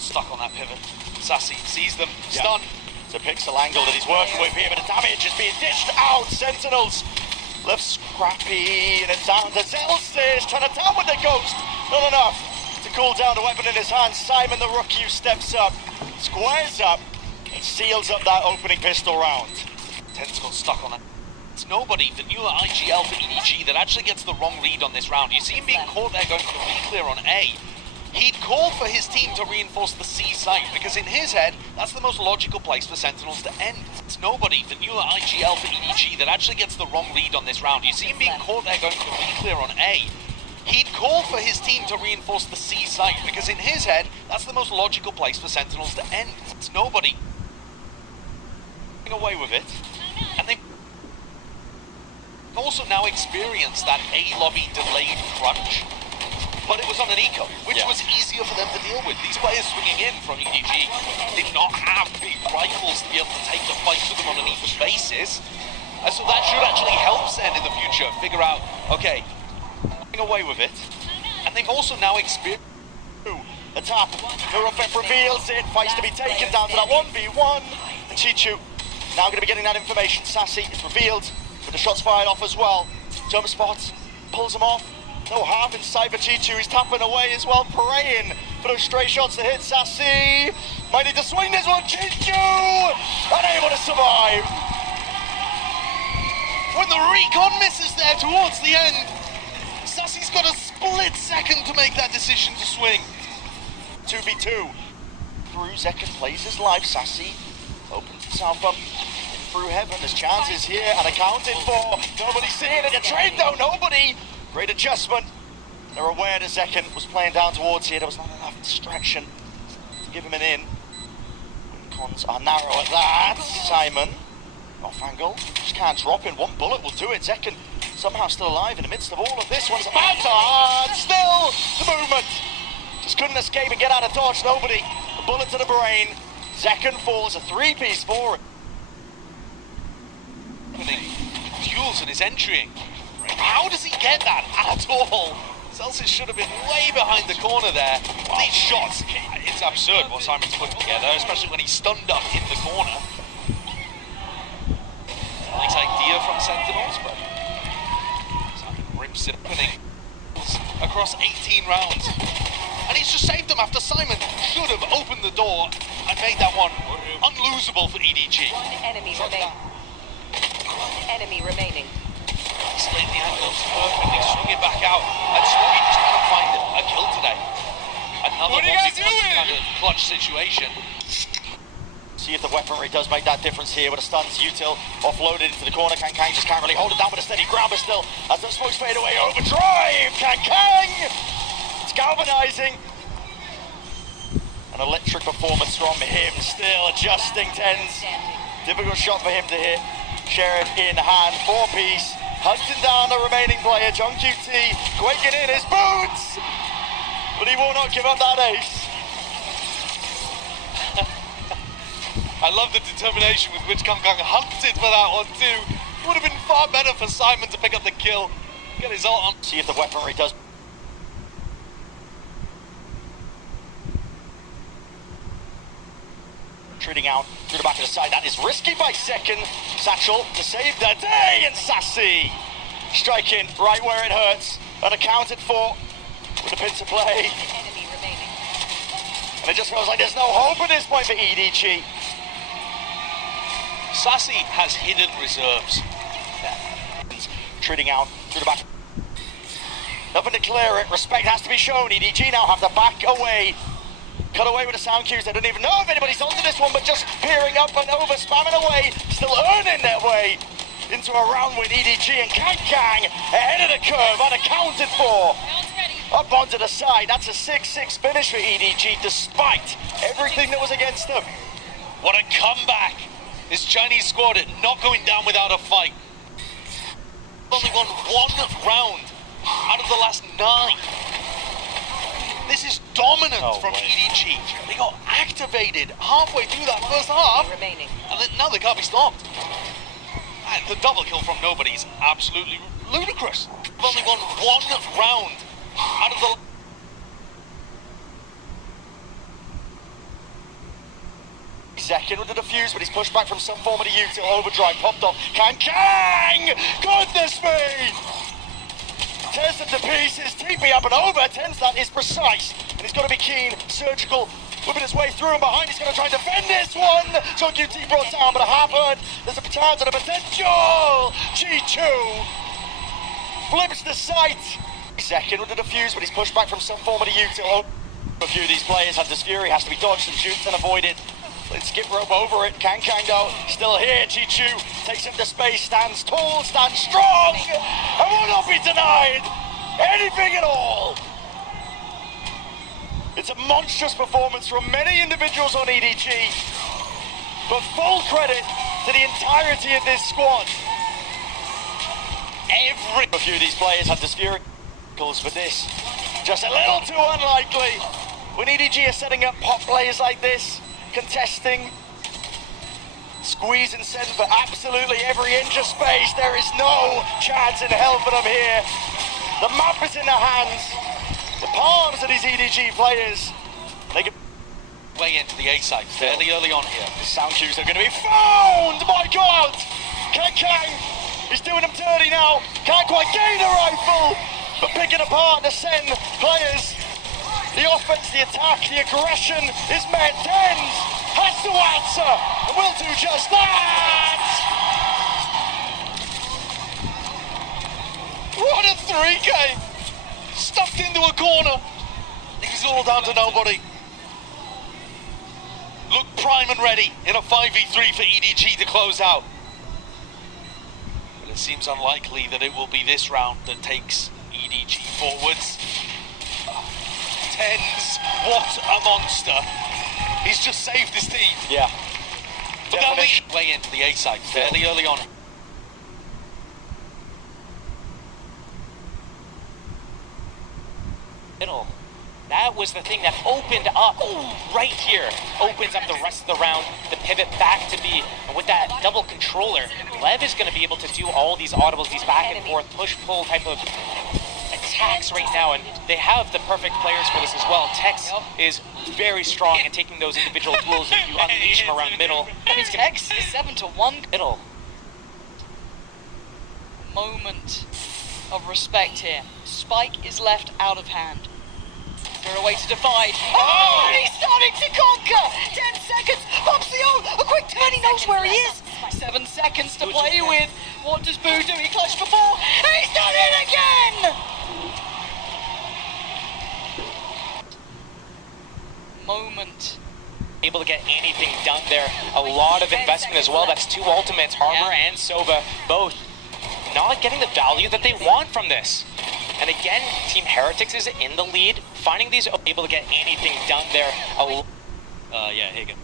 Tentacle stuck on that pivot. Sassy sees them, stunned. It's a pixel angle that he's working with here, but the damage is being dished out. Sentinels left scrappy, and it's down to Zelsis, trying to down with the ghost. Not enough to cool down the weapon in his hand. Simon the rookie steps up, squares up, and seals up that opening pistol round. Tentacle stuck on it. It's nobody, the newer IGL for EDG, that actually gets the wrong read on this round. You see him being caught there going for the re-clear on A. He'd call for his team to reinforce the C site, because in his head, that's the most logical place for Sentinels to end. It's nobody, the newer IGL for EDG, that actually gets the wrong read on this round. You see him being caught there going for the re-clear on A. He'd call for his team to reinforce the C site, because in his head, that's the most logical place for Sentinels to end. It's nobody. Away with it, and they've also now experienced that A lobby delayed crunch, but it was on an eco, which was easier for them to deal with. These players swinging in from EDG did not have big rifles to be able to take the fight to them underneath the faces, and so that should actually help SEN in the future figure out, okay, away with it, and they've also now experienced the tap. Mirofep reveals it, fights to be taken down to that 1v1, and Chichu now going to be getting that information. Sassy is revealed with the shots fired off as well. Jump spot, pulls him off. No harm in sight for Chichu. He's tapping away as well, praying for those stray shots to hit Sassy. Might need to swing this one. Chichu unable to survive. When the recon misses there towards the end, Sassy's got a split second to make that decision to swing. 2v2. Through Zekken plays his life. Sassy opens himself up through heaven. There's chances here and accounted for. Nobody's seeing it. You trade though, nobody. Great adjustment. They're aware that Zekken was playing down towards here. There was not enough distraction to give him an in. Cons are narrow at that. Simon, off angle, just can't drop in. One bullet will do it. Zekken somehow still alive in the midst of all of this. One's about to hard. Still the movement. Just couldn't escape and get out of dodge. Nobody. A bullet to the brain. Zekken falls, a three-piece for it. Jules and his entry. How does he get that at all? Zelsis should have been way behind the corner there. These shots, it's absurd what Simon's put together, especially when he's stunned up in the corner. Nice idea from Sentinels, but Simon rips it opening across 18 rounds. And he's just saved them after Simon should have opened the door and made that one unlosable for EDG. One enemy remaining. One enemy remaining. He's laid the angles perfectly, swung it back out, and Swoggy just can't find a kill today. Another kind of clutch situation. See if the weaponry does make that difference here with the stuns. Util offloaded into the corner. Kang just can't really hold it down with a steady grab, but still, as those smokes fade away, overdrive! Kang! It's galvanizing. An electric performance from him, still adjusting tens. Difficult shot for him to hit. Sheriff in hand, 4-piece. Hunting down the remaining player, John QT, quaking in his boots! But he will not give up that ace. I love the determination with which Kang hunted for that one too. Would have been far better for Simon to pick up the kill. Get his ult on. See if the weaponry does. Retreating out through the back of the side. That is risky by Zekken. Satchel to save the day, and Sassy striking right where it hurts. Unaccounted for with a pin to play. Enemy remaining. And it just feels like there's no hope at this point for EDG. Sassy has hidden reserves. Retreating out through the back. Nothing to clear it. Respect has to be shown. EDG now have to back away. Cut away with the sound cues. They don't even know if anybody's onto this one, but just peering up and over, spamming away, still earning their way into a round with EDG, and Kang ahead of the curve, unaccounted for. Up onto the side. That's a 6-6 finish for EDG, despite everything that was against them. What a comeback! This Chinese squad not going down without a fight. Only won one round out of the last 9. This is dominant from EDG. They got activated halfway through that first half, remaining. and then now they can't be stopped. And the double kill from nobody is absolutely ludicrous. They've only won one round out of the... Zekin with the defuse, but he's pushed back from some form of the util. Overdrive popped off. Kang! Goodness me! Tears them to pieces. TP up and over. Tenslat is precise, and he's got to be keen, surgical, whipping his way through and behind. He's going to try and defend this one. John QT brought down, but I have heard there's a chance and a potential. G2 flips the sight. Zekin with the defuse, but he's pushed back from some form of the util. A few of these players had this fury, has to be dodged and shoots and avoided. Let's skip rope over it. Kang though, still here. Chichu takes him to space, stands tall, stands strong, and will not be denied anything at all. It's a monstrous performance from many individuals on EDG, but full credit to the entirety of this squad. A few of these players had this fury, but this just a little too unlikely. When EDG are setting up pop players like this, contesting, squeeze and send for absolutely every inch of space, there is no chance in hell for them here. The map is in their hands, the palms of these EDG players. They can way into the A side fairly early on here. The sound cues are going to be found. My God, Kang, he's doing them dirty now. Can't quite gain a rifle, but picking apart the SEN players. The offense, the attack, the aggression is met. Tens has to answer, and will do just that! What a 3K! Stuffed into a corner. He's all down to nobody. Look prime and ready in a 5v3 for EDG to close out. But it seems unlikely that it will be this round that takes EDG forwards. Tens, what a monster. He's just saved his team. Yeah. But they'll lead way into the A side fairly early on. Middle. That was the thing that opened up right here. Opens up the rest of the round. The pivot back to B. And with that double controller, Lev is going to be able to do all these audibles, these back and forth, push-pull type of attacks right now, and they have the perfect players for this as well. Tex is very strong in taking those individual duels if you unleash him around middle. I mean, Tex is 7-1. Middle. Moment of respect here. Spike is left out of hand. They're a way to divide. Oh, and he's starting to conquer! 10 seconds, pops the ult, a quick turn, he knows where he is. 7 seconds to play with. What does Boo do? He clutched before, and he's done it again! Moment. Able to get anything done there. A lot of investment as well. That's two ultimates, Harbor and Sova, both not getting the value that they want from this. And again, Team Heretics is in the lead, finding these, able to get anything done there. Yeah, Hagen.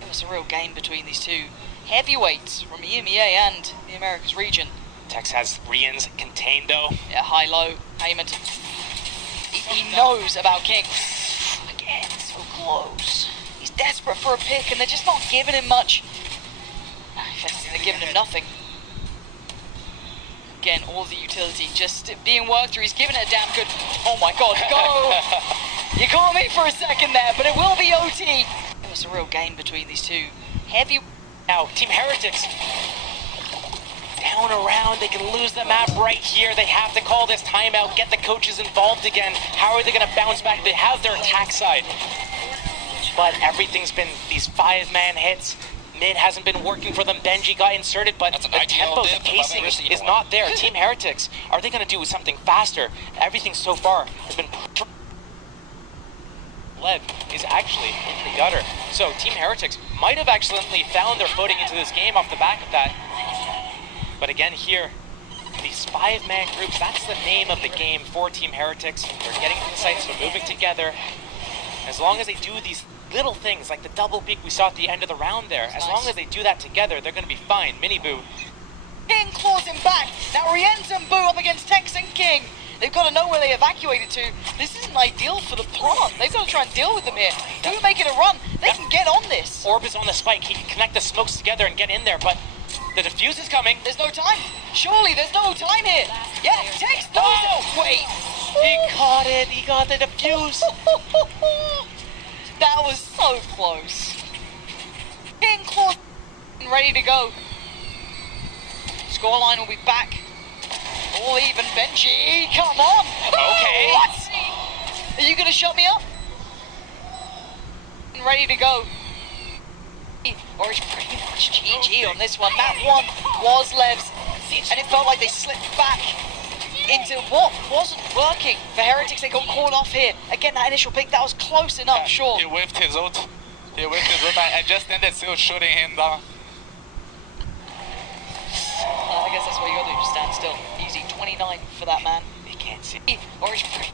It was a real game between these two heavyweights from EMEA and the Americas region. Tex has Rians contained though. Yeah, high-low payment. He knows about King. Again, so close. He's desperate for a pick and they're just not giving him much. They're giving him nothing. Again, all the utility just being worked through. He's giving it a damn good... Oh my God, go! You caught me for a second there, but it will be OT. It was a real game between these two. Heavy... Now, Team Heretics. Down around, they can lose the map right here. They have to call this timeout, get the coaches involved again. How are they going to bounce back? They have their attack side. But everything's been these 5-man hits. Mid hasn't been working for them. Benji got inserted, but the tempo, the pacing is not there. Team Heretics, are they going to do something faster? Everything so far has been... Lev is actually in the gutter. So Team Heretics might have accidentally found their footing into this game off the back of that. But again here, these 5-man groups, that's the name of the game for Team Heretics. They're getting to the sites, they're moving together. As long as they do these little things like the double peek we saw at the end of the round there, as long as they do that together, they're going to be fine. Mini Boo. King claws him back. Now Rienz and Boo up against Tex and King. They've got to know where they evacuated to. This isn't ideal for the plant. They've got to try and deal with them here. Boo making a run. They can get on this. Orb is on the spike. He can connect the smokes together and get in there, but the defuse is coming. There's no time. Surely there's no time here. Yeah, Tex knows it. Wait. He caught it. He got the defuse. That was so close. in close and ready to go. Scoreline will be back. All even, Benji, come on! Okay. What? Are you gonna shut me up? Ready to go. Or it's pretty much GG on this one. That one was Lev's, and it felt like they slipped back into what wasn't working for Heretics. They got caught off here. Again, that initial pick, that was close enough, sure. He whiffed his ult. I just ended still shooting him down. I guess that's what you gotta do, just stand still. Easy, 29 for that man. They can't see. Or it's pretty